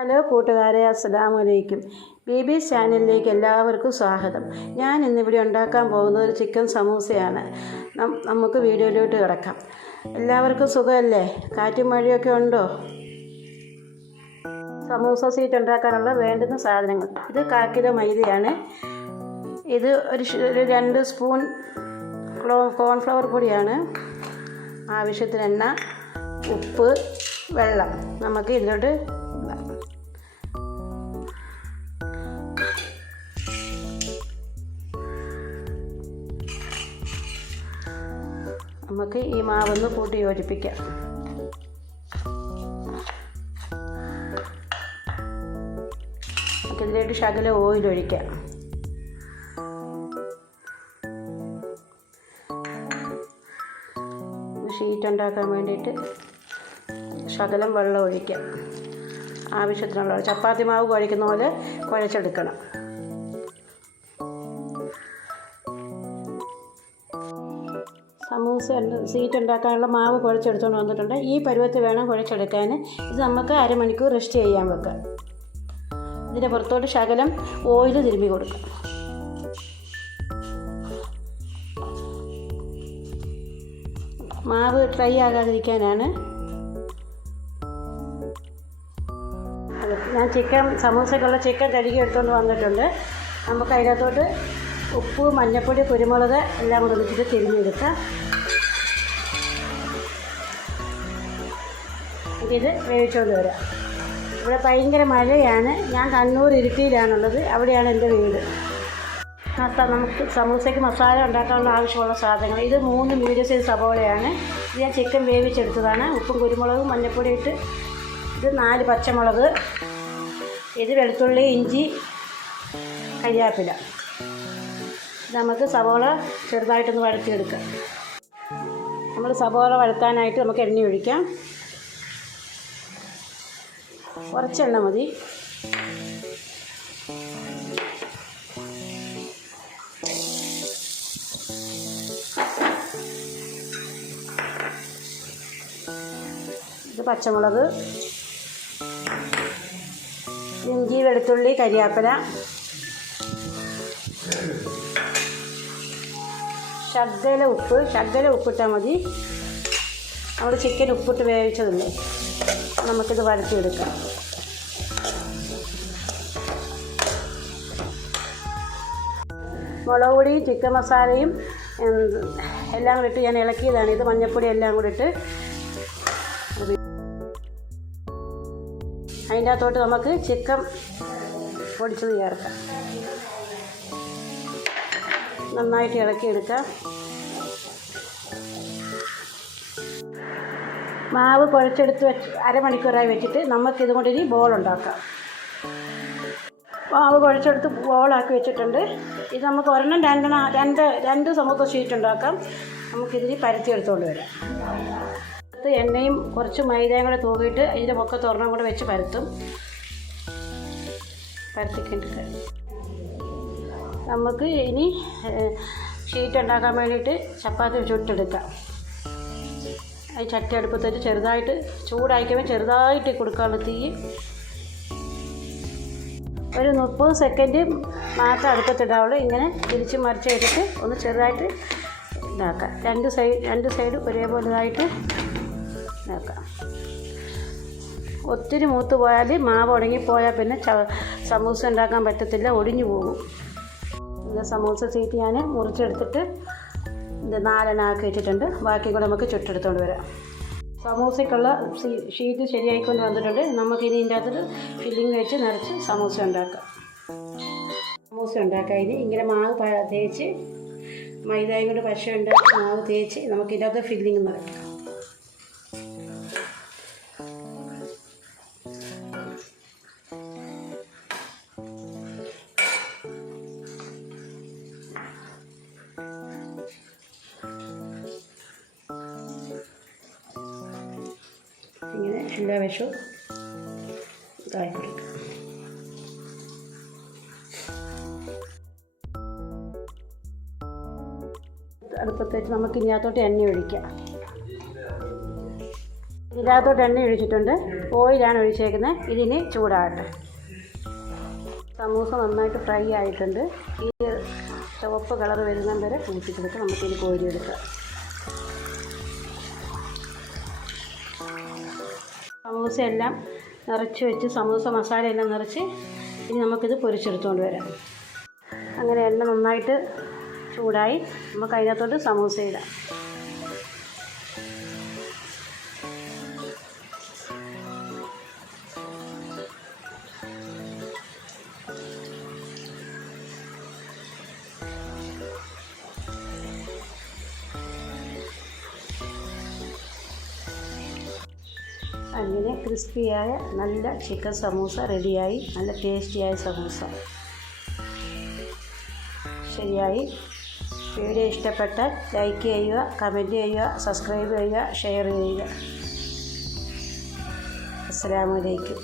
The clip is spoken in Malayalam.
ഹലോ കൂട്ടുകാരെ, അസ്സലാമലൈക്കും. ബീബീസ് ചാനലിലേക്ക് എല്ലാവർക്കും സ്വാഗതം. ഞാൻ ഇന്നിവിടെ ഉണ്ടാക്കാൻ പോകുന്നത് ഒരു ചിക്കൻ സമൂസയാണ്. നമുക്ക് വീഡിയോയിലോട്ട് കിടക്കാം. എല്ലാവർക്കും സുഖമല്ലേ? കാറ്റും മഴയൊക്കെ ഉണ്ടോ? സമൂസ സീറ്റ് ഉണ്ടാക്കാനുള്ള വേണ്ടുന്ന സാധനങ്ങൾ: ഇത് 1/4 കിലോ മൈദയാണ്. ഇത് ഒരു 2 സ്പൂൺ കോൺഫ്ലവർ പൊടിയാണ്. ആവശ്യത്തിന് എണ്ണ, ഉപ്പ്, വെള്ളം. നമുക്ക് ഇതിലോട്ട് ഈ മാവൊന്ന് കൂട്ടി യോജിപ്പിക്കാം. ഇതിലേക്ക് ശകലം ഓയിൽ ഒഴിക്കാം. ഷീറ്റ് ഉണ്ടാക്കാൻ വേണ്ടിയിട്ട് ശകലം വെള്ളം ഒഴിക്കാം. ആവശ്യത്തിനുള്ള ചപ്പാത്തി മാവ് കുഴയ്ക്കുന്ന പോലെ കുഴച്ചെടുക്കണം. സമൂസ സീറ്റ് ഉണ്ടാക്കാനുള്ള മാവ് കുഴച്ചെടുത്തുകൊണ്ട് വന്നിട്ടുണ്ട്. ഈ പരുവത്തിൽ വേണം കുഴച്ചെടുക്കാൻ. ഇത് നമുക്ക് അരമണിക്കൂർ റെസ്റ്റ് ചെയ്യാൻ വെക്കാം. ഇതിൻ്റെ പുറത്തോട്ട് ശകലം ഓയിൽ തിരുമ്മി കൊടുക്കാം. മാവ് ഡ്രൈ ആകാതിരിക്കാനാണ്. ഞാൻ സമൂസക്കുള്ള ചിക്കൻ കഴുകി എടുത്തുകൊണ്ട് വന്നിട്ടുണ്ട്. നമുക്ക് അതിനകത്തോട്ട് ഉപ്പ്, മഞ്ഞൾപ്പൊടി, കുരുമുളക് എല്ലാം കൂടെ ഒഴിച്ചിട്ട് തിരിഞ്ഞെടുക്കാം. ഇത് വേവിച്ചുകൊണ്ട് വരാം. ഇവിടെ ഭയങ്കര മഴയാണ്. ഞാൻ കണ്ണൂർ ഇരിട്ടിയിലാണുള്ളത്. അവിടെയാണ് എൻ്റെ വീട്. നമുക്ക് സമൂസയ്ക്ക് മസാല ഉണ്ടാക്കാനുള്ള ആവശ്യമുള്ള സാധനങ്ങൾ: ഇത് 3 മീഡിയം സൈസ് സവോളയാണ്. ഇത് ഞാൻ ചിക്കൻ വേവിച്ചെടുത്തതാണ്. ഉപ്പും കുരുമുളകും മഞ്ഞൾപ്പൊടി ഇട്ട്. ഇത് 4 പച്ചമുളക്. ഇത് വെളുത്തുള്ളി, ഇഞ്ചി, കരിയാപ്പില. നമുക്ക് സവോള ചെറുതായിട്ടൊന്ന് വഴറ്റിയെടുക്കാം. നമ്മൾ സവോള വഴറ്റാനായിട്ട് നമുക്ക് എണ്ണ ഒഴിക്കാം. കുറച്ചെണ്ണ മതി. ഇത് പച്ചമുളക്, ഇഞ്ചി, വെളുത്തുള്ളി, കരിയാപ്പില, ശകല ഉപ്പിട്ടാൽ മതി. നമ്മൾ ചിക്കൻ ഉപ്പിട്ട് വേവിച്ചതല്ലേ. നമുക്കിത് വഴറ്റിയെടുക്കാം. മുളക് പൊടിയും ചിക്കൻ മസാലയും എല്ലാം കൂടി ഇട്ട് ഞാൻ ഇളക്കിയതാണ്. ഇത് മഞ്ഞൾപ്പൊടി എല്ലാം കൂടി ഇട്ട് അതിൻ്റെ അകത്തോട്ട് നമുക്ക് ചിക്കൻ പൊടിച്ചത് ചേർക്കാം. നന്നായിട്ട് ഇളക്കിയെടുക്കാം. മാവ് കുഴച്ചെടുത്ത് അരമണിക്കൂറായി വെച്ചിട്ട് നമുക്കിത് കൊണ്ട് ഇനി ബോളുണ്ടാക്കാം. മാവ് കുഴച്ചെടുത്ത് ബോളാക്കി വെച്ചിട്ടുണ്ട്. ഇത് നമുക്ക് ഒരെണ്ണം രണ്ട് സമൂസ ഷീറ്റ് ഉണ്ടാക്കാം. നമുക്കിതിന് പരത്തിയെടുത്തുകൊണ്ട് വരാം. എണ്ണയും കുറച്ച് മൈദയും കൂടെ തൂക്കിയിട്ട് അതിൻ്റെ പൊക്കത്ത് ഒരെണ്ണം കൂടെ വെച്ച് പരത്തിക്കിട്ട് നമുക്ക് ഇനി ഷീറ്റ് ഉണ്ടാക്കാൻ വേണ്ടിയിട്ട് ചപ്പാത്തി ചുട്ടെടുക്കാം. ഈ ചട്ടി അടുപ്പത്തേക്ക് ചെറുതായിട്ട് ചൂടായിക്കുമ്പോൾ ചെറുതായിട്ട് കൊടുക്കാനുള്ള തീ. ഒരു 30 സെക്കൻഡ് മാത്രം അടുപ്പത്തിടാവുള്ളൂ. ഇങ്ങനെ തിരിച്ച് മറിച്ച് എടുത്ത് ഒന്ന് ചെറുതായിട്ട് ഇതാക്കാം. രണ്ട് സൈഡ് ഒരേപോലെതായിട്ട് ഇതാക്കാം. ഒത്തിരി മൂത്ത് പോയാൽ മാവ് ഉണങ്ങിപ്പോയാൽ പിന്നെ സമൂസ ഉണ്ടാക്കാൻ പറ്റത്തില്ല, ഒടിഞ്ഞു പോകും. ഇത് സമൂസ സീറ്റ് ഞാൻ മുറിച്ചെടുത്തിട്ട് ഇത് 4 ആക്കി വെച്ചിട്ടുണ്ട്. ബാക്കി കൂടെ നമുക്ക് ചുട്ടെടുത്തുകൊണ്ട് വരാം. സമൂസയ്ക്കുള്ള ഷീറ്റ് ശരിയായിക്കൊണ്ട് വന്നിട്ടുണ്ട്. നമുക്കിനി ഇതിൻ്റെ അകത്ത് ഫില്ലിങ് വെച്ച് നിറച്ച് സമൂസ ഉണ്ടാക്കാം. ഇനി ഇങ്ങനെ മാവ് തേച്ച് മൈദയും കൊണ്ട് പശ ഉണ്ടാക്കി മാവ് തേച്ച് നമുക്കിതിൻ്റെ അകത്ത് ഫില്ലിങ് നിറയ്ക്കാം. ഇങ്ങനെ എല്ലാ വശവും ഇതായി കൊടുക്കുക. അടുപ്പത്തേക്ക് നമുക്ക് ഇതിനകത്തോട്ട് എണ്ണ ഒഴിക്കാം. ഇതിനകത്തോട്ട് എണ്ണ ഒഴിച്ചിട്ടുണ്ട്, ഓയിലാണ് ഒഴിച്ചേക്കുന്നത്. ഇതിന് ചൂടാകട്ടെ. സമൂസ നന്നായിട്ട് ഫ്രൈ ആയിട്ടുണ്ട്. ഈ ചുവപ്പ് കളർ വരുന്നത് വരെ കൂട്ടിക്കൊടുത്ത് നമുക്കിത് കോരിയെടുക്കാം. സമൂസയെല്ലാം നിറച്ച് വെച്ച്, സമൂസ മസാലയെല്ലാം നിറച്ച് ഇനി നമുക്കിത് പൊരിച്ചെടുത്തുകൊണ്ട് വരാം. അങ്ങനെ എണ്ണ നന്നായിട്ട് ചൂടായി, നമുക്ക് അതിനകത്തോട്ട് സമൂസ ഇടാം. അങ്ങനെ ക്രിസ്പിയായ നല്ല ചിക്കൻ സമൂസ റെഡിയായി. നല്ല ടേസ്റ്റിയായ സമൂസ ശരിയായി. വീഡിയോ ഇഷ്ടപ്പെട്ടാൽ ലൈക്ക് ചെയ്യുക, കമൻറ്റ് ചെയ്യുക, സബ്സ്ക്രൈബ് ചെയ്യുക, ഷെയർ ചെയ്യുക. അസ്സലാമു അലൈക്കും.